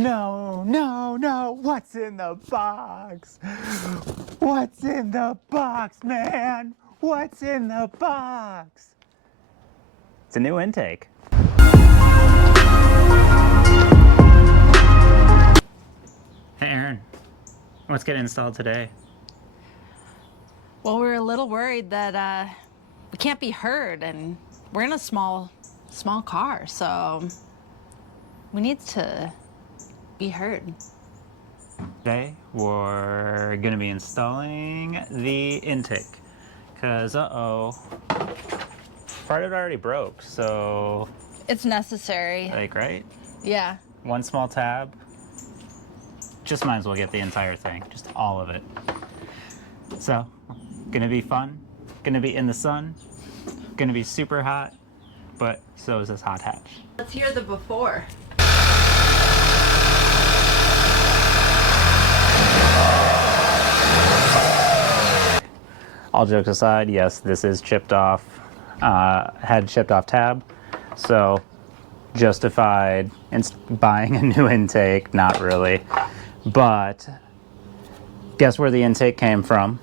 No, no, no, what's in the box? What's in the box, man? What's in the box? It's a new intake. Hey Aaron, what's getting installed today? Well, we were a little worried that we can't be heard, and we're in a small car, so we need to be heard. Today we're gonna be installing the intake, cause part of it already broke, so It's necessary. like, right? Yeah. One small tab, just might as well get the entire thing, just all of it. So, gonna be fun, gonna be in the sun, gonna be super hot, but so is this hot hatch. Let's hear the before. All jokes aside, yes, this is chipped off, had chipped off tab, so justified in buying a new intake, not really. But guess where the intake came from?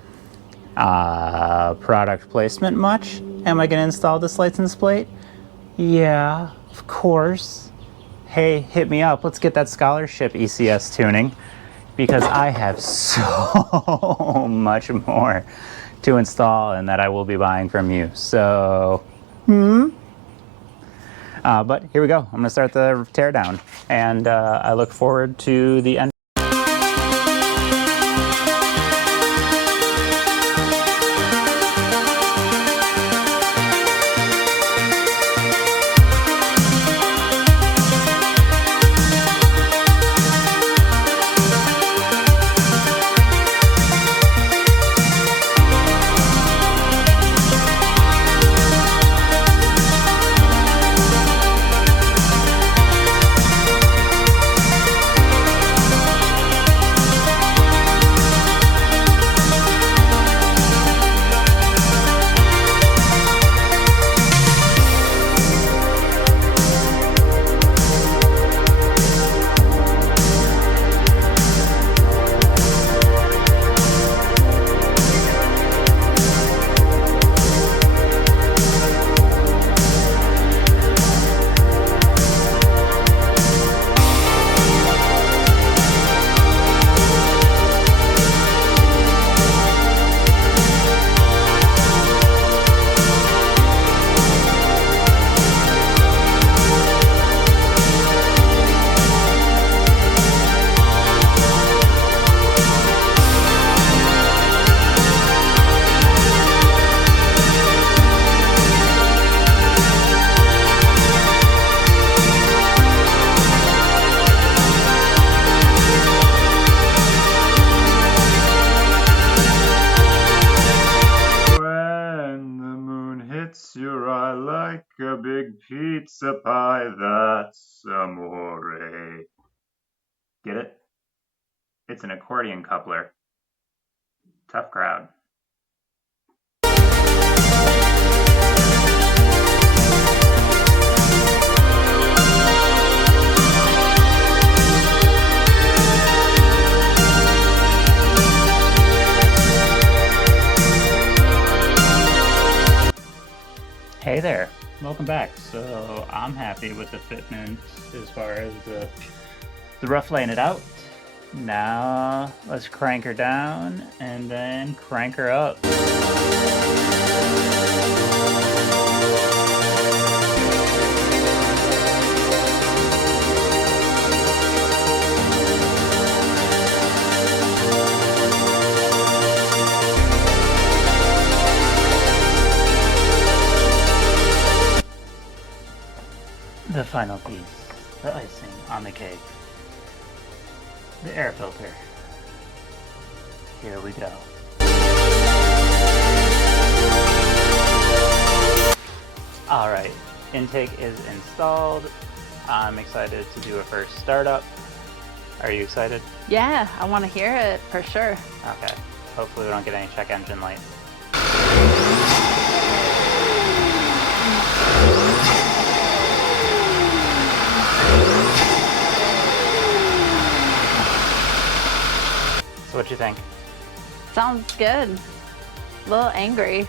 Product placement much? Am I gonna install this license plate? Yeah, of course. Hey, hit me up, let's get that scholarship ECS tuning, because I have so much more to install and that I will be buying from you. So, but here we go. I'm gonna start the teardown, and I look forward to the end. Your eye like a big pizza pie, that's amore. Get it? It's an accordion coupler. Tough crowd. Hey there, welcome back. So I'm happy with the fitment as far as the rough laying it out. Now let's crank her down and then crank her up. The final piece, the icing on the cake, the air filter. Here we go. All right, intake is installed. I'm excited to do a first startup. Are you excited? Yeah, I want to hear it for sure. Okay, hopefully we don't get any check engine light. What'd you think? Sounds good. A little angry.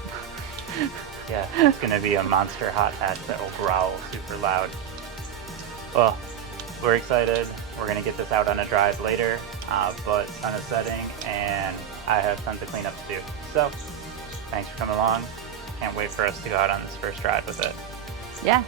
Yeah, it's gonna be a monster hot hatch that will growl super loud. Well, we're excited. We're gonna get this out on a drive later, but sun is setting and I have tons of cleanup to do. So, thanks for coming along. Can't wait for us to go out on this first drive with it. Yeah,